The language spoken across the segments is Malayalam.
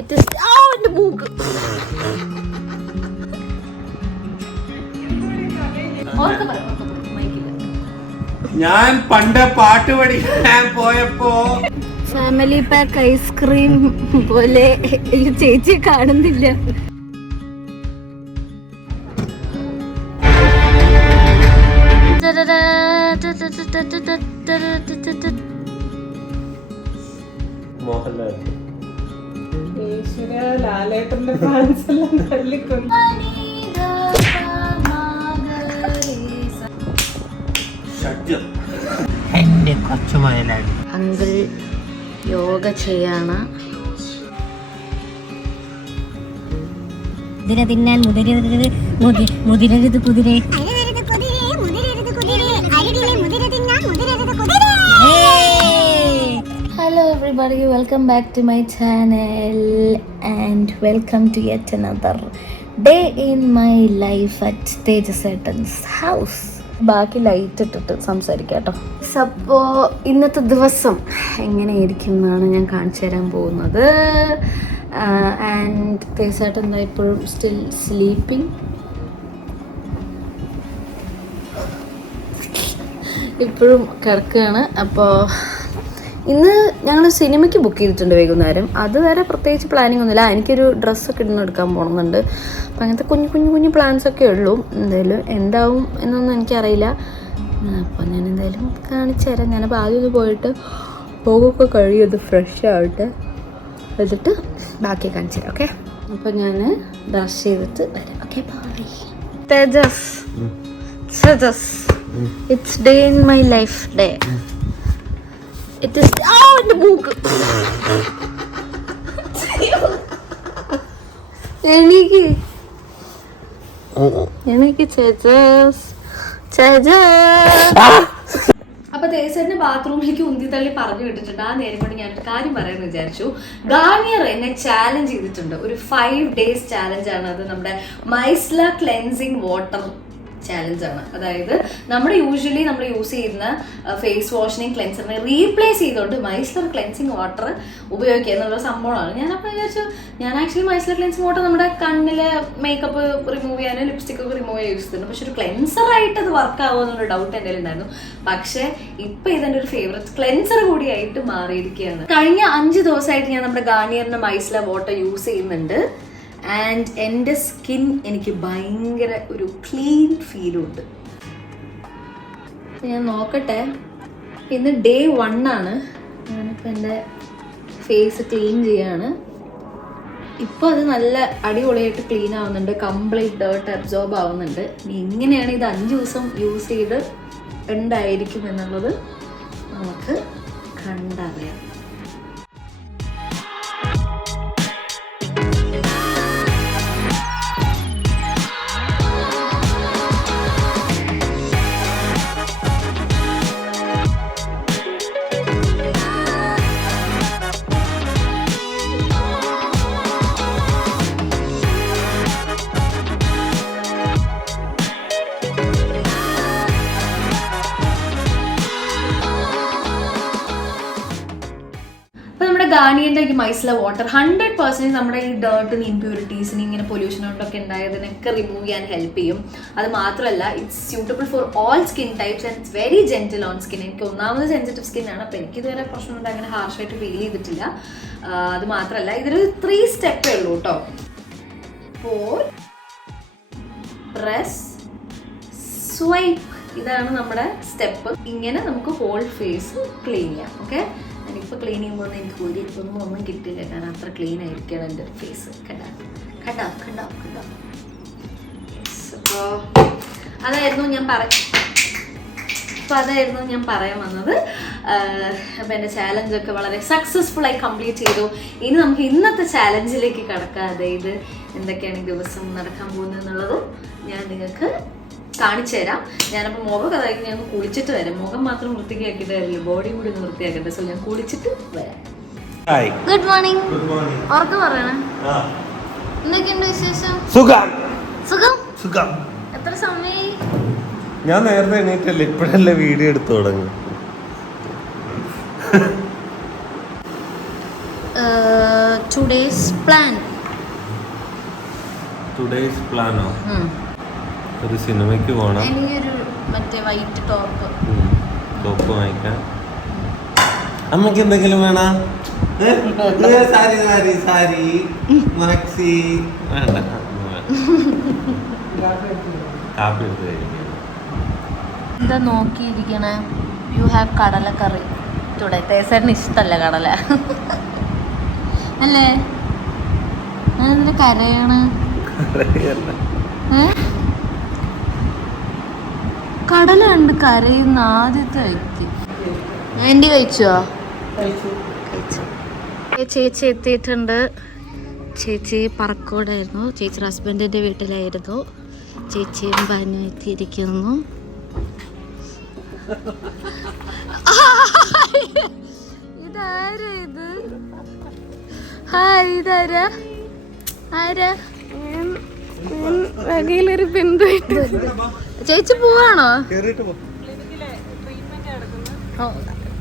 It is the book. ഞാൻ പണ്ട് പാട്ട് പഠിക്കാൻ പോയപ്പോ ഫാമിലി പാക്ക് ഐസ്ക്രീം പോലെ ചേച്ചി കാണുന്നില്ല. മോഹൻലാൽ ലാലേട്ടന്റെ ഫാൻസ് എല്ലാം തള്ളിക്കൊണ്ട് എന്റെ കൊച്ചുമോനാണ്. അങ്കിൾ യോഗ ചെയ്യാണ്. കുതിര തിന്നാൻ മുതിരരുത് കുതിരെ. Hello everybody, welcome back to my channel and welcome to yet another day in my life at Tejasetan's house. ബാക്കി ലൈറ്റ് ഇട്ടിട്ട് സംസാരിക്കാം കേട്ടോ. അപ്പോൾ ഇന്നത്തെ ദിവസം എങ്ങനെയായിരിക്കും എന്നാണ് ഞാൻ കാണിച്ചു തരാൻ പോകുന്നത്. ആൻഡ് തേജേട്ടൻ എന്താ ഇപ്പോഴും സ്റ്റിൽ സ്ലീപ്പിംഗ്. ഇപ്പോഴും കിടക്കുകയാണ്. അപ്പോൾ ഇന്ന് ഞങ്ങൾ സിനിമയ്ക്ക് ബുക്ക് ചെയ്തിട്ടുണ്ട് വൈകുന്നേരം. അതുവരെ പ്രത്യേകിച്ച് പ്ലാനിങ് ഒന്നുമില്ല. എനിക്കൊരു ഡ്രസ്സൊക്കെ ഇടുന്ന എടുക്കാൻ പോകുന്നുണ്ട്. അപ്പം അങ്ങനത്തെ കുഞ്ഞു പ്ലാൻസൊക്കെ ഉള്ളൂ. എന്തായാലും എന്താവും എന്നൊന്നും എനിക്കറിയില്ല. അപ്പം ഞാൻ എന്തായാലും കാണിച്ചു തരാം. ഞാനപ്പോൾ ആദ്യം ഒന്ന് പോയിട്ട് പോകുമൊക്കെ കഴിയും, ഫ്രഷ് ആവട്ടെ, എന്നിട്ട് ബാക്കി കാണിച്ചു തരാം. ഓക്കെ, അപ്പോൾ ഞാൻ ബ്രഷ് ചെയ്തിട്ട് വരാം. Okay, bye. Tejas, it's day in my life day. It is the book. എനിക്ക് ചേച്ചസ്. അപ്പൊ തേജസിന്റെ ബാത്റൂമിലേക്ക് ഉന്തി തള്ളി പറഞ്ഞു വിട്ടിട്ടുണ്ട്. ആ നേരം കൊണ്ട് ഞാനൊരു കാര്യം പറയാമെന്ന് വിചാരിച്ചു. ഗാർണിയർ എന്നെ ചാലഞ്ച് ചെയ്തിട്ടുണ്ട്. ഒരു 5 days ചാലഞ്ചാണ് അത്. നമ്മുടെ മൈസ്ല ക്ലെൻസിങ് വാട്ടർ ചാലഞ്ചാണ്. അതായത് നമ്മുടെ യൂഷ്വലി നമ്മൾ യൂസ് ചെയ്യുന്ന ഫേസ് വാഷിനെയും ക്ലെൻസറിനെ റീപ്ലേസ് ചെയ്തുകൊണ്ട് മൈസ്ലർ ക്ലെൻസിങ് വാട്ടർ ഉപയോഗിക്കുക എന്നുള്ള സംഭവമാണ്. ഞാനപ്പോൾ വിചാരിച്ചു, ഞാൻ ആക്ച്വലി മൈസ്ലർ ക്ലെൻസിങ് വാട്ടർ നമ്മുടെ കണ്ണിലെ മേക്കപ്പ് റിമൂവ് ചെയ്യാനും ലിപ്സ്റ്റിക് ഒക്കെ റിമൂവ് ചെയ്യാൻ യൂസ് ചെയ്യുന്നു. പക്ഷെ ഒരു ക്ലെൻസറായിട്ട് അത് വർക്ക് ആവുമോ എന്നൊരു ഡൗട്ട് എൻ്റെ ഉണ്ടായിരുന്നു. പക്ഷേ ഇപ്പം ഇതെൻ്റെ ഒരു ഫേവറേറ്റ് ക്ലെൻസർ കൂടിയായിട്ട് മാറിയിരിക്കുകയാണ്. കഴിഞ്ഞ 5 ദിവസമായിട്ട് ഞാൻ നമ്മുടെ ഗാർണിയറിൻ്റെ മൈസ്ലർ വാട്ടർ യൂസ് ചെയ്യുന്നുണ്ട്. ആൻഡ് എൻ്റെ സ്കിൻ എനിക്ക് ഭയങ്കര ഒരു ക്ലീൻ ഫീലുണ്ട്. ഞാൻ നോക്കട്ടെ, ഇന്ന് day 1 ആണ്. ഞാനിപ്പോൾ എൻ്റെ ഫേസ് ക്ലീൻ ചെയ്യാണ്. ഇപ്പോൾ അത് നല്ല അടിപൊളിയായിട്ട് ക്ലീൻ ആവുന്നുണ്ട്. കംപ്ലീറ്റ് ഡേർട്ട് അബ്സോർബ് ആവുന്നുണ്ട്. ഇനി എങ്ങനെയാണ് ഇത് 5 ദിവസം യൂസ് ചെയ്ത് ഉണ്ടായിരിക്കും എന്നുള്ളത് നമുക്ക് കണ്ടറിയാം. ഗാർണിയറിന്റെ മൈസ്ല വാട്ടർ 100% നമ്മുടെ ഈ ഡേർട്ടിന് ഇംപ്യൂരിറ്റീസിന് ഇങ്ങനെ പൊല്യൂഷൻ കൊണ്ടൊക്കെ ഉണ്ടായതിനൊക്കെ റിമൂവ് ചെയ്യാൻ ഹെൽപ്പ് ചെയ്യും. അത് മാത്രമല്ല it's suitable for all skin types and it's very gentle on skin. എനിക്ക് ഒന്നാമത് സെൻസിറ്റീവ് സ്കിൻ ആണ്. അപ്പോൾ എനിക്ക് ഇതുവരെ പ്രശ്നമുണ്ട് അങ്ങനെ ഹാർഷായിട്ട് ഫീൽ ചെയ്തിട്ടില്ല. അത് മാത്രമല്ല ഇതൊരു 3 സ്റ്റെപ്പേ ഉള്ളൂ കേട്ടോ. 4 പ്രസ് സ്വൈപ്പ്, ഇതാണ് നമ്മുടെ സ്റ്റെപ്പ്. ഇങ്ങനെ നമുക്ക് ഹോൾ ഫേസ് ക്ലീൻ ചെയ്യാം. ഓക്കെ, ഞാനിപ്പോൾ ക്ലീൻ ചെയ്യുമ്പോൾ എനിക്ക് ഒന്നും കിട്ടില്ല, കാരണം അത്ര ക്ലീൻ ആയിരിക്കണം എൻ്റെ ഫേസ്. കണ്ടോ. അപ്പോൾ അതായിരുന്നു ഞാൻ പറയാൻ വന്നത്. അപ്പോൾ എൻ്റെ ചാലഞ്ചൊക്കെ വളരെ സക്സസ്ഫുള്ളായി കംപ്ലീറ്റ് ചെയ്തു. ഇനി നമുക്ക് ഇന്നത്തെ ചാലഞ്ചിലേക്ക് കടക്കാം. അതായത് എന്തൊക്കെയാണ് ഈ ദിവസം നടക്കാൻ പോകുന്നത് എന്നുള്ളത് ഞാൻ നിങ്ങൾക്ക് കാണിച്ചു തരാം. ഞാനപ്പോൾ മുഖമൊക്കെ അതായത് ഞാൻ കുളിച്ചിട്ട് വരാം. മുഖം മാത്രം വൃത്തിയാക്കിയിട്ട് കാര്യമില്ല, ബോഡിയും കൂടി ഒന്ന് വൃത്തിയാക്കട്ടെ. സോ ഞാൻ കുളിച്ചിട്ട് വരാം. Good morning. ഉറക്കെ പറയണേ. എന്തൊക്കെയുണ്ട് വിശേഷം? സുഖം. എത്ര സമയമായി? ഞാൻ നേരത്തെ എണീറ്റല്ലേ, ഇപ്പോഴല്ലേ വീഡിയോ എടുത്തു തുടങ്ങി. 2 ടുഡേസ് പ്ലാൻ. ടുഡേസ് പ്ലാനോ? ഒരു സിനിമയ്ക്ക് പോകണം. എനിക്കൊരു മറ്റേ വൈറ്റ് ടോപ്പ് വാങ്ങിക്കാൻ. അമ്മയ്ക്ക് എന്തെങ്കിലും വേണോ? സാരി സാരി സാരി മാക്സി വേണ്ട. കാപ്പി എടുത്ത് കഴിക്കും. എന്താ നോക്കിയിരിക്കണേ? യു ഹാവ് കടലക്കറി ടുഡേ. തേസേട്ടന് ഇഷ്ടമല്ല കടല അല്ലേ? ഞാനെന്തിനാ കരയാണ്? കടല കണ്ട് കരയുന്ന ആദ്യത്തെ വ്യക്തി. ആൻറ്റി കഴിച്ചോ? ചേച്ചി എത്തിയിട്ടുണ്ട്. ചേച്ചി പറക്കോടായിരുന്നു. ചേച്ചിയുടെ ഹസ്ബൻഡിൻ്റെ വീട്ടിലായിരുന്നു. ചേച്ചിയും ബാനു എത്തിയിരിക്കുന്നു. ഇതാരാ ഇത്? ഹായ്, ഇതാരാ? ആരാ? വകയിലൊരു ബന്ധു. ചേച്ചി പോവാണോ?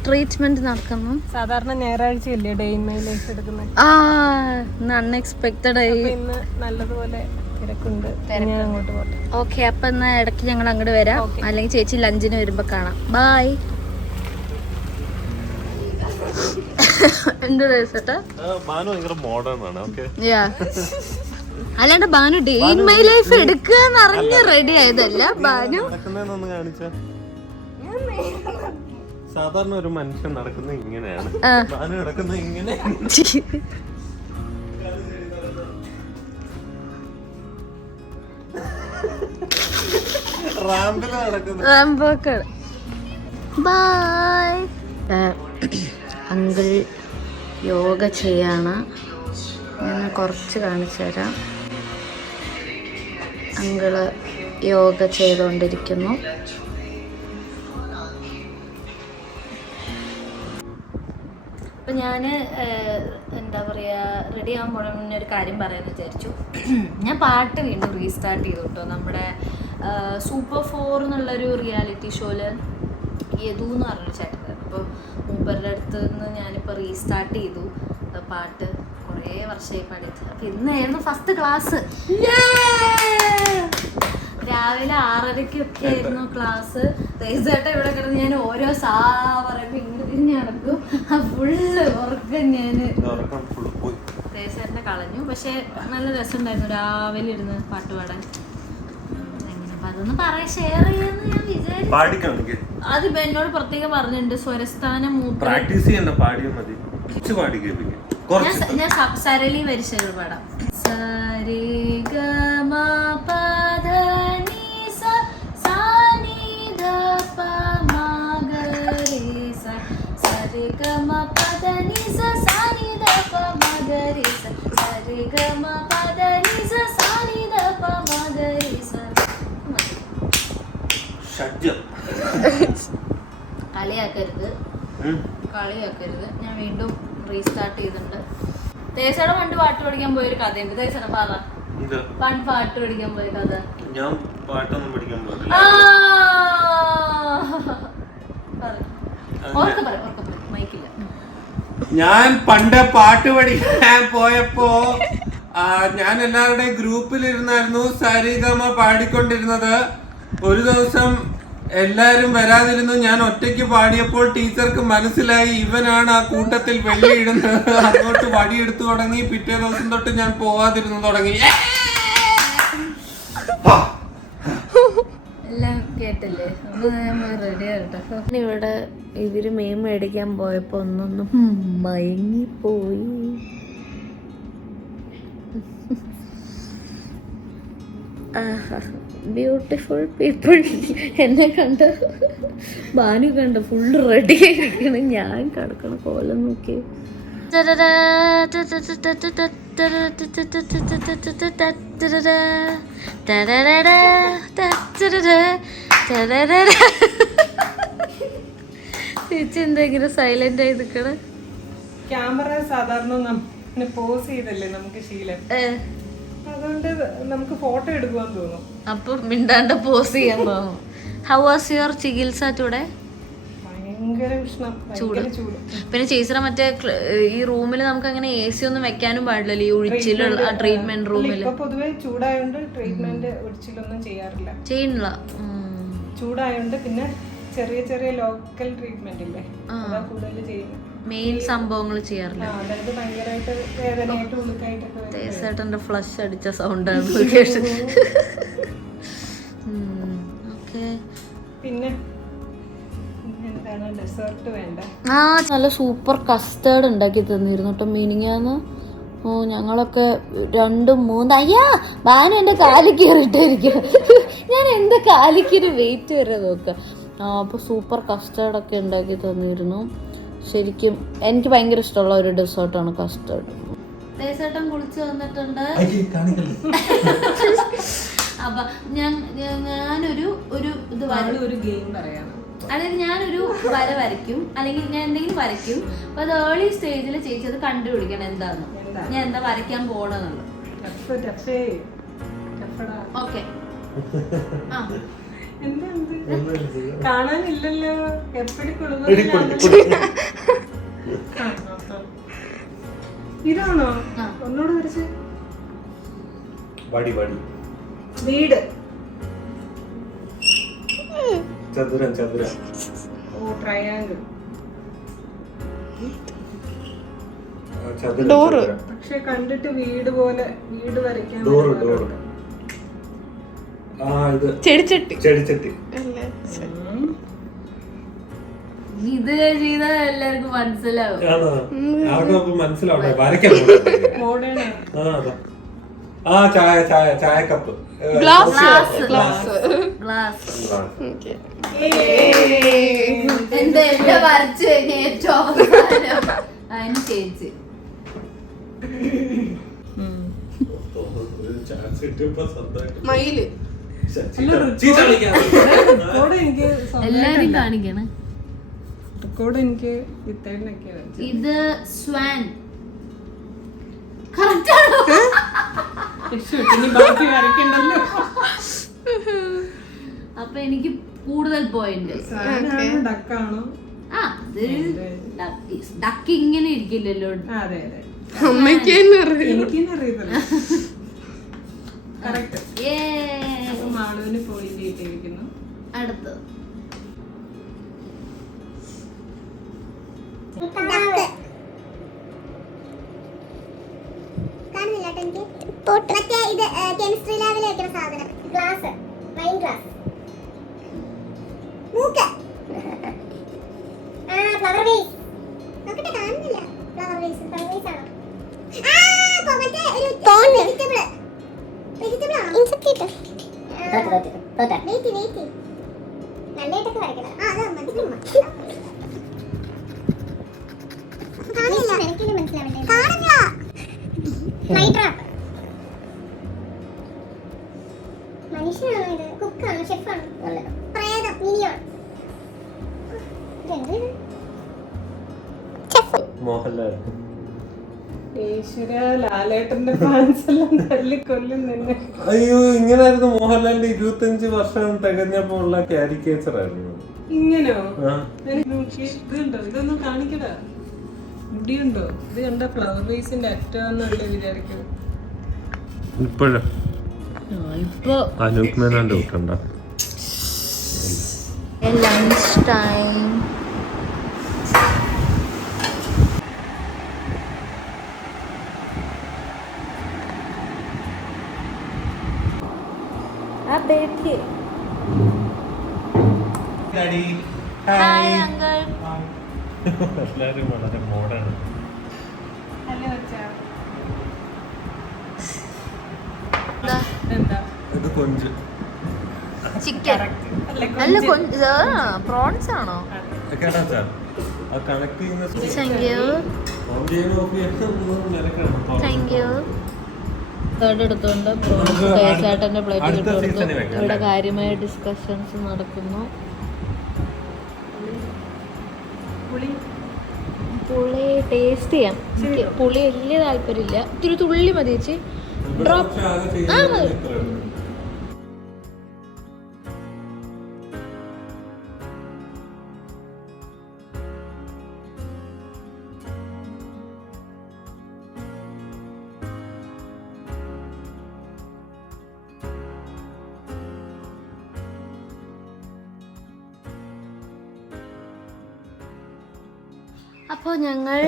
ട്രീറ്റ്മെന്റ് നടക്കുന്നു. സാധാരണ ഞായറാഴ്ചയല്ലേ ഡേ ഇൻ മൈ ലൈഫ് എടുക്കുന്നത്. അൺഎക്സ്പെക്റ്റഡ് ആയി. ഇന്ന് നല്ലതുപോലെ തിരക്കുണ്ട്. ഞാൻ അങ്ങോട്ട് പോട്ടെ. ഓക്കെ, അപ്പൊ എന്നാ ഇടയ്ക്ക് ഞങ്ങൾ അങ്ങോട്ട് വരാം. അല്ലെങ്കിൽ ചേച്ചി ലഞ്ചിന് വരുമ്പോ കാണാം. ബൈ. എന്ത് ചേട്ടാ? അല്ലാണ്ട് Banu day in my life എടുക്കുക അറിഞ്ഞ് റെഡി ആയതല്ല ബാനു. സാധാരണ ഒരു മനുഷ്യൻ നടക്കുന്നത് ഇങ്ങനെയാണ്. നടക്കുന്നത് ഇങ്ങനെ. ബൈ. അങ്കിൾ യോഗ ചെയ്യാണ്. ഞാൻ കുറച്ച് കാണിച്ചു തരാം. അങ്കിള് യോഗ ചെയ്തുകൊണ്ടിരിക്കുന്നു. അപ്പം ഞാൻ എന്താ പറയുക, റെഡി ആകാൻ പോണ മുന്നേ ഒരു കാര്യം പറയാമെന്ന് വിചാരിച്ചു. ഞാൻ പാട്ട് വീണ്ടും റീസ്റ്റാർട്ട് ചെയ്തു കേട്ടോ. നമ്മുടെ സൂപ്പർ 4 എന്നുള്ളൊരു റിയാലിറ്റി ഷോയിൽ യദു എന്ന് പറഞ്ഞൊരു ചേട്ടൻ. അപ്പോൾ മൂപ്പരുടെ അടുത്ത് നിന്ന് ഞാനിപ്പോൾ റീസ്റ്റാർട്ട് ചെയ്തു പാട്ട്. കുറേ വർഷമായി പാടിയത്. അപ്പം ഇന്നായിരുന്നു ഫസ്റ്റ് ക്ലാസ്. രാവിലെ 6:30 ആയിരുന്നു ക്ലാസ്. തേജേട്ട ഇവിടെ കിടന്ന് ഞാൻ ഓരോ സാ പറയുമ്പോൾ ഇങ്ങോട്ട് തിരിഞ്ഞ് നടക്കും. ആ ഫുള്ള് ഉറക്കം ഞാൻ തേജേട്ടനെ കളഞ്ഞു. പക്ഷെ നല്ല രസമുണ്ടായിരുന്നു രാവിലെ ഇരുന്ന് പാട്ട് പാടാൻ. അപ്പൊ അതൊന്ന് പറയാൻ ഷെയർ ചെയ്യാന്ന് ഞാൻ വിചാരിച്ചു. അത് എന്നോട് പ്രത്യേകം പറഞ്ഞിട്ടുണ്ട്. സ്വരസ്ഥാനം പ്രാക്ടീസ് ചെയ്യണ്ട, പാടിയാൽ മതി. ഞാൻ സരളി വരിശകൾ പാടാം. സരി ഗ മ പ ധ നി സ സാ നി ധ പ മ ഗ രെ സ. സരി ഗ മ പ ധ നി സ സാ നി ധ പ മ ഗ രെ സ. സരി ഗ മ പ ധ നി സ സാ നി ധ പ മ ഗ രെ സ. കളിയാക്കരുത്. ഞാൻ വീണ്ടും റീസ്റ്റാർട്ട് ചെയ്തിട്ടുണ്ട്. തേസയുടെ പണ്ട് പാട്ട് പഠിക്കാൻ പോയൊരു കഥയുണ്ട്. തേസയുടെ പണ്ട് പാട്ട് പഠിക്കാൻ പോയ കഥ. ഞാൻ പാട്ടൊന്നും പഠിക്കാൻ പോയില്ല. മൈക്കില്ല. ഞാൻ പണ്ട് പാട്ട് പഠിക്കാൻ പോയപ്പോ ഞാൻ എല്ലാവരുടെയും ഗ്രൂപ്പിലിരുന്നായിരുന്നു സരിഗമ പാടിക്കൊണ്ടിരുന്നത്. ഒരു ദിവസം എല്ലാരും വരാതിരുന്നു. ഞാൻ ഒറ്റയ്ക്ക് പാടിയപ്പോൾ ടീച്ചർക്ക് മനസ്സിലായി ഇവനാണ് ആ കൂട്ടത്തിൽ വെള്ളിയിടുന്നത്. അങ്ങോട്ട് വടിയെടുത്തു തുടങ്ങി. പിറ്റേ ദിവസം തൊട്ട് ഞാൻ പോവാതിരുന്നു തുടങ്ങി. എല്ലാം കേട്ടില്ലേ? റെഡി ആകട്ടെ. ഇവിടെ ഇവര് മീൻ മേടിക്കാൻ പോയപ്പോ ഒന്നൊന്നും മയങ്ങിപ്പോയി. Beautiful people. എന്നെ കണ്ട് ബാനു കണ്ട് ഫുൾ റെഡി ആയിരിക്കണം. ഞാൻ കിടക്കണ കോലം നോക്കി. ചേച്ചി എന്തെങ്കിലും സൈലന്റ് ആയി നിൽക്കണ? ക്യാമറ സാധാരണ പോസ് ചെയ്തല്ലേ നമുക്ക് ശീലം. അതുകൊണ്ട് നമുക്ക് ഫോട്ടോ എടുക്കുവാൻ തോന്നും. അപ്പൊ മിണ്ടാണ്ട് പോസ് ചെയ്യാൻ തോന്നും. ഹൗ വാസ് യുവർ ചികിത്സ ടുഡേ? ഭയങ്കര ഉഷ്ണം, ഭയങ്കര ചൂട്. പിന്നെ ചേച്ചിയുടെ മറ്റേ ഈ റൂമിൽ നമുക്ക് അങ്ങനെ AC ഒന്നും വെക്കാനും പാടില്ലല്ലോ, ഈ ഒഴിച്ചിലുള്ള ട്രീറ്റ്മെന്റ് റൂമിൽ. ഇപ്പൊ പൊതുവെ ചൂടായോണ്ട് ട്രീറ്റ്മെന്റ് ഒഴിച്ചിലൊന്നും ചെയ്യാറില്ല, ചെയ്യണില്ല. ചൂടായോണ്ട്. പിന്നെ ചെറിയ ചെറിയ ലോക്കൽ ട്രീറ്റ്മെന്റ് ഇല്ലേ, അതാ കൂടുതൽ ചെയ്യുന്നത്. മെയിൻ സംഭവങ്ങൾ ചെയ്യാറില്ല. അതായത് ഭയങ്കരമായിട്ട് വേദനയായിട്ട് ഉള്ളിക്കായിട്ടൊക്കെ. തേസേട്ടന്റെ ഫ്ലഷ് അടിച്ച സൗണ്ടാണ്. പിന്നെ എന്താണ് ഡെസേർട്ട് വേണ്ട? ആ നല്ല സൂപ്പർ കസ്റ്റേർഡ് ഉണ്ടാക്കി തന്നിരുന്നു കേട്ടോ മിനിങ്ങാന്ന്. ഓ ഞങ്ങളൊക്കെ 2-3 അയ്യാ ബാനു എൻ്റെ കാലിൽ കയറിയിട്ടായിരിക്കും. ഞാൻ എൻ്റെ കാലിക്കൊരു വെയിറ്റ് വരെ നോക്കാം. അപ്പോൾ സൂപ്പർ കസ്റ്റേർഡൊക്കെ ഉണ്ടാക്കി തന്നിരുന്നു. ശരിക്കും എനിക്ക് ഭയങ്കര ഇഷ്ടമുള്ള ഒരു ഡെസേർട്ടാണ് കസ്റ്റേർഡ്. തേസേട്ടൻ കുളിച്ച് വന്നിട്ടുണ്ട്. അപ്പൊ ഞാനൊരു ഇത് ഒരു ഗെയിം പറയാം. അതായത് ഞാനൊരു വര വരയ്ക്കും, അല്ലെങ്കിൽ ഞാൻ എന്തെങ്കിലും വരയ്ക്കും. അപ്പൊ അത് ഏർലി സ്റ്റേജിൽ ചേച്ചി അത് കണ്ടുപിടിക്കണം എന്താന്ന്, ഞാൻ എന്താ വരയ്ക്കാൻ പോണെന്നുള്ളത്. ഓക്കെ. കാണാനില്ലല്ലോ, ഇതാണോ ഒന്നോട് വരച്ച്? വീട്, ചതുരം, ഓ ട്രയാങ്കിൾ. പക്ഷെ കണ്ടിട്ട് വീട് പോലെ, വീട് വരയ്ക്കാൻ ചെടിച്ചട്ടി. ഇത് ചെയ്താൽ എല്ലാവർക്കും മനസ്സിലാവും. ചായക്കപ്പ്, എന്താ വരച്ച് കഴിഞ്ഞ ഏറ്റവും അവസാനം അതിന് ചേച്ചി. മയില്. എല്ലാരും കാണിക്കണം. റെക്കോർഡ് എനിക്ക് വിത്തേനൊക്കെ. ഇത് സ്വാൻ കറക്റ്റ് ആണോ? ബാക്കി വരയ്ക്കണ്ടല്ലോ. അപ്പൊ എനിക്ക് കൂടുതൽ പോയിന്റ്. ഡക്കാണോ? ആ ഡക്ക് ഇങ്ങനെ ഇരിക്കില്ലല്ലോ. അതെ അതെ, എനിക്കെന്നെ അറിയത്തില്ല. മാളുവിന് പോയിന്റ് കിട്ടിയിരിക്കുന്നു. അടുത്തത് മറ്റേ ഇത് കെമിസ്ട്രി ലാബിൽ വെക്കുന്ന സാധനം. Glass, wine glass. മൂക്ക്, ഫ്ലവർ വേസ്. നോക്കട്ടെ, കാണുന്നില്ല. ഫ്ലവർ വേസ് ആണോ? മറ്റേ ഒരു വെജിറ്റബിൾ ആണോ? ഇൻസെക്ട്. വെയിറ്റ് നല്ലതായിട്ടൊക്കെ വരയ്ക്കണം. അതാ മനസ്സിലാവില്ല. കാണില്ല. നൈട്രാപ്പ്. മനുഷ്യനാണോ ഇത്? കുക്കാണോ? ഷെഫാണോ? പ്രേതം, മിനിയോൺ. മോഹൻലാൽ. ഈശ്വര, ലാലേട്ടന്റെ ഫാൻസ് എല്ലാം തല്ലിക്കൊല്ലും നിന്നെ. അയ്യോ, ഇങ്ങനായിരുന്നു മോഹൻലാലിന്റെ 25 വർഷം തികഞ്ഞപ്പോ ഉള്ള കാരിക്കേച്ചർ ആയിരുന്നു. ഇങ്ങനോ? ഇതുണ്ടോ? ഇതൊന്നും കാണിക്കടാ. മുടിയുണ്ടോ? ഇത് കണ്ട ഫ്ലവർ വേസിന്റെ അറ്റമെന്നല്ലേ വിചാരിക്കുന്നത്. ഇപ്പോഴും അനൂപ് മേനോന്റെ വിട്ടണ്ട. Lunch time. Hi uncle. എല്ലാരും വളരെ മോഡേൺ. ഇത് കൊഞ്ച്, ചിക്കൻ അല്ല, പ്രോൺസ് ആണോ? കണക്ട് ചെയ്യുന്ന താങ്ക് യു. എടുത്തോണ്ട് ചേട്ടന്റെ പ്ലേറ്റിൽ ഇട്ട് കൊടുത്തു. ഇവിടെ കാര്യമായ ഡിസ്കഷൻസ് നടക്കുന്നു. പുളി ടേസ്റ്റ് ചെയ്യാം. എനിക്ക് പുളി വലിയ താല്പര്യമില്ല. ഇത്തിരി തുള്ളി മതി ചേച്ചി. ഡ്രോപ്പ്. ആ മതി. അപ്പോൾ ഞങ്ങൾ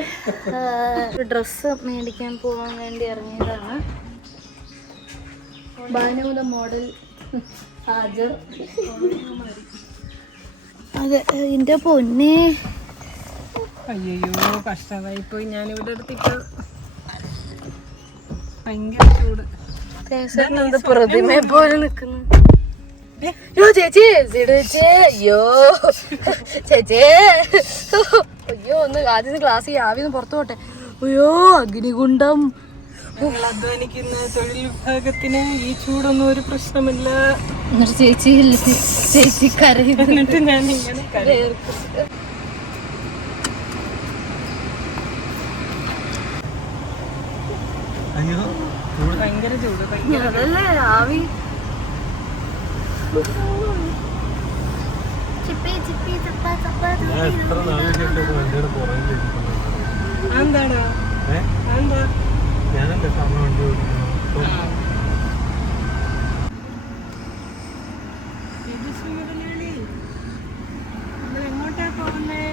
ഒരു ഡ്രസ്സ് മേടിക്കാൻ പോകാൻ വേണ്ടി ഇറങ്ങിയതാണ്. ബാനൂത മോഡൽ ഹാജർ. അതെ എൻ്റെ പൊന്നെ, അയ്യോ കഷ്ടമായി പോയി. ഞാനിവിടെ എടുത്തിട്ട് ഭയങ്കര ചൂട്. പ്രതിമയെ പോലെ നിൽക്കുന്നു. അയ്യോ ചേച്ചി, ചേച്ചി, അയ്യോ ചേച്ചി, അയ്യോ ഒന്ന് ആദ്യം ക്ലാസ്സിൽ ആവിന്ന് പുറത്തു പോട്ടെ. അയ്യോ അഗ്നികുണ്ഡം. ഞങ്ങൾ അധ്വാനിക്കുന്ന തൊഴിൽ വിഭാഗത്തിന് ഈ ചൂടൊന്നും ഒരു പ്രശ്നമില്ല. എന്നിട്ട് ചേച്ചി കരയുന്നു. എന്നിട്ട് ഞാൻ ഇങ്ങനെ കരയും. ഭയങ്കര ചൂട്, ഭയങ്കര അതല്ലേ ആവി. എത്ര നാളെ ശേഷം വണ്ടിയുടെ പുറകിൽ എന്താണോ എന്താ ഞാനല്ലേ സമയം വണ്ടി ഓടിക്കണം. എങ്ങോട്ടാ പോകുന്നേ?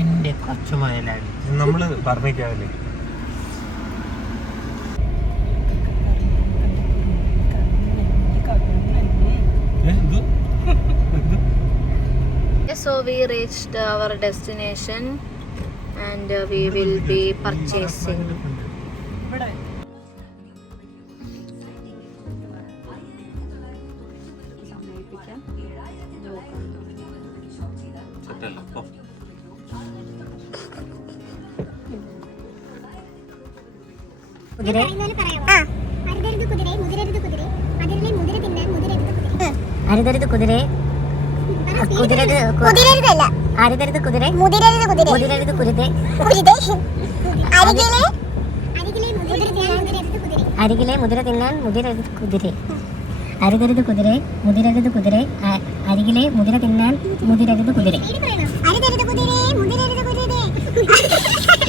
എന്റെ കൊച്ചുമയിലാണ് നമ്മള് പറഞ്ഞേക്കാവില്ലേ. So we reached our destination and we will be purchasing. ഇവിടെ കുതിരെ അരുതരുത് കുതിരെ അരുതരുത് കുതിരെ മുതിരരുത് കുരുതേ അരികിലെ മുതിര തിന്നാൻ മുതിരരുത് കുതിരെ അരുതരുത് കുതിരെ മുതിരരുത് കുതിരെ അരികിലെ മുതിര തിന്നാൻ മുതിരരുത് കുതിരെ അരുതരുത് കുതിരേ മുതിരരുത് കുതിരേ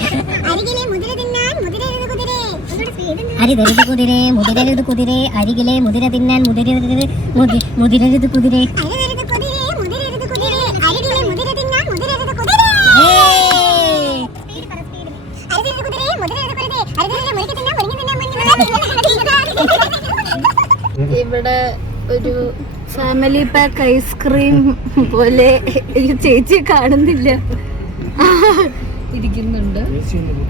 അരികിലെ മുതിര തിന്നാൻ മുതിരരുത് കുതിരേ. അരുതരുത് കുതിരെ മുതിരരുത് കുതിരെ അരികിലെ മുതിര തിന്നാൻ മുതിരരുത് മുതിരരുത് കുതിരെ അരുതരുത് കുതിരേ മുതിരരുത് കുതിരേ അരികിലെ മുതിര തിന്നാൻ മുതിരരുത് കുതിരേ. അരുതരുത് കുതിരേ മുതിരരുത് കുതിരേ അരുതരുത് മുരിക്ക തിന്നാൻ മുരിങ്ങ തിന്നാൻ ഇവിടെ ഒരു ഫാമിലി പാക്ക് ഐസ്ക്രീം പോലെ ഒരു ചേച്ചി കാണുന്നില്ല, ഇരിക്കുന്നുണ്ട്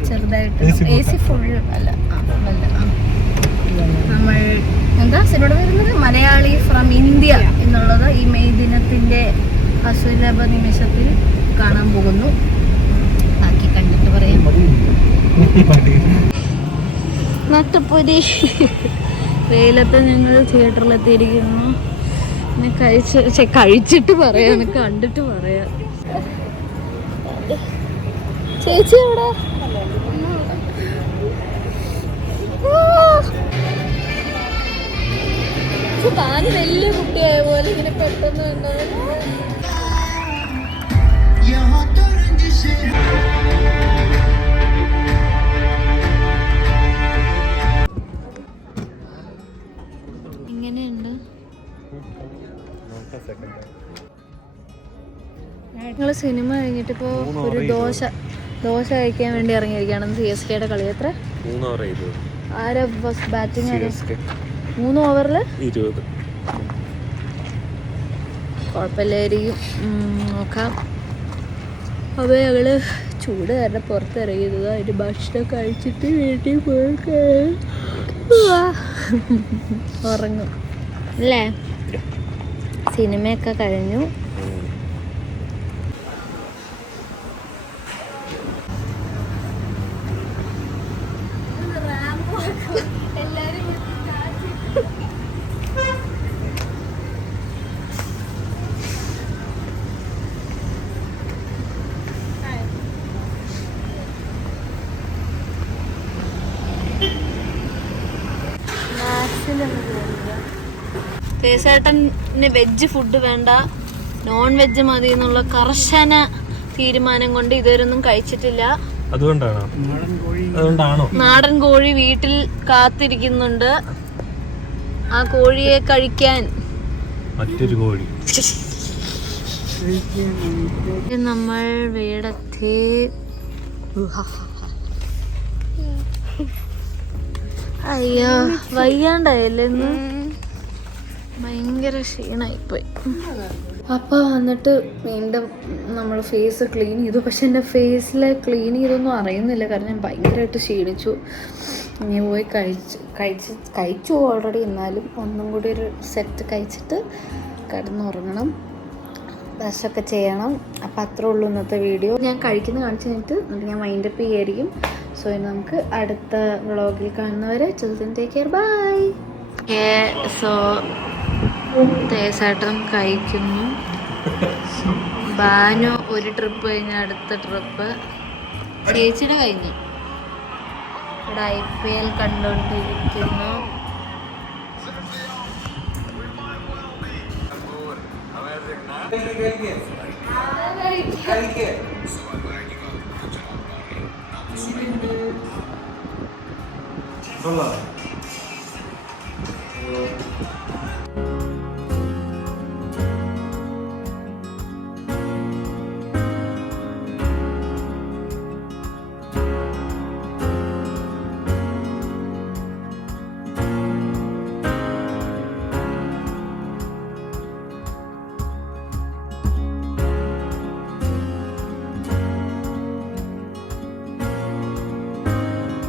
ചെറുതായിട്ട്. AC ഫുൾ അല്ല, നമ്മൾ എന്താ സിനിമ വരുന്നത് മലയാളി ഫ്രം ഇന്ത്യ എന്നുള്ളത് ഈ മെയ് ദിനത്തിന്റെ അസുലഭ നിമിഷത്തിൽ കാണാൻ പോകുന്നു. ബാക്കി കണ്ടിട്ട് പറയാം. നട്ടുപ്പൊരി വെയിലത്ത് ഞങ്ങൾ തിയേറ്ററിലെത്തിയിരിക്കുന്നു. കഴിച്ചിട്ട് പറയാം, കണ്ടിട്ട് പറയാം. ചേച്ചി എവിടെ? താൻ വലിയ കുട്ടിയായ പോലെ ഇങ്ങനെ പെട്ടെന്ന് ഇങ്ങനെയുണ്ട്. ഞങ്ങൾ സിനിമ കഴിഞ്ഞിട്ട് ഇപ്പോൾ ഒരു ദോശ കഴിക്കാൻ വേണ്ടി ഇറങ്ങിയിരിക്കുകയാണ്. CSKയുടെ കളി എത്ര? 3 ഓവർ ചെയ്തു. ആരാ ഫസ്റ്റ് ബാറ്റിംഗ്? 3 ഓവറിൽ 20. കുഴപ്പമില്ലായിരിക്കും, നോക്കാം. അപ്പോൾ ഞങ്ങൾ ചൂട് കാരണം പുറത്തിറങ്ങിയത്. അതിൻ്റെ ഭക്ഷണം കഴിച്ചിട്ട് വീട്ടിൽ പോയി ഉറങ്ങും അല്ലേ? സിനിമയൊക്കെ കഴിഞ്ഞു. ചേട്ടന് വെജ് ഫുഡ് വേണ്ട, നോൺ വെജ് മതി എന്നുള്ള കർശന തീരുമാനം കൊണ്ട് ഇതുവരെയൊന്നും കഴിച്ചിട്ടില്ല. അതുകൊണ്ടാണോ? നാടൻ കോഴി വീട്ടിൽ കാത്തിരിക്കുന്നുണ്ട്. ആ കോഴിയെ കഴിക്കാൻ മറ്റൊരു കോഴി. നമ്മൾ വീടെത്തി. അയ്യോ വയ്യാണ്ടായല്ലേ ഇന്ന്, ഭയങ്കര ക്ഷീണായിപ്പോയി. അപ്പോൾ വന്നിട്ട് വീണ്ടും നമ്മൾ ഫേസ് ക്ലീൻ ചെയ്തു. പക്ഷെ എൻ്റെ ഫേസിലെ ക്ലീൻ ചെയ്തൊന്നും അറിയുന്നില്ല, കാരണം ഞാൻ ഭയങ്കരമായിട്ട് ക്ഷീണിച്ചു. ഇനി പോയി കഴിച്ചു ഓൾറെഡി. എന്നാലും ഒന്നും കൂടി ഒരു സെറ്റ് കഴിച്ചിട്ട് കിടന്നുറങ്ങണം, ബ്രഷൊക്കെ ചെയ്യണം. അപ്പോൾ അത്രേ ഉള്ളൂ ഇന്നത്തെ വീഡിയോ. ഞാൻ കഴിക്കുന്നത് കാണിച്ചു കഴിഞ്ഞിട്ട് ഞാൻ വൈൻഡപ്പ് ചെയ്യായിരിക്കും. സോ ഇനി നമുക്ക് അടുത്ത വ്ളോഗിൽ കാണുന്നവരെ ടേക്ക് കെയർ, ബൈ. സോ തേസായിട്ടും കഴിക്കുന്നു. ബാനു ഒരു ട്രിപ്പ് കഴിഞ്ഞ അടുത്ത ട്രിപ്പ് ചേച്ചിയുടെ കഴിഞ്ഞു. ഇവിടെ IPL കണ്ടുകൊണ്ടിരിക്കുന്നു. കൊള്ളാം.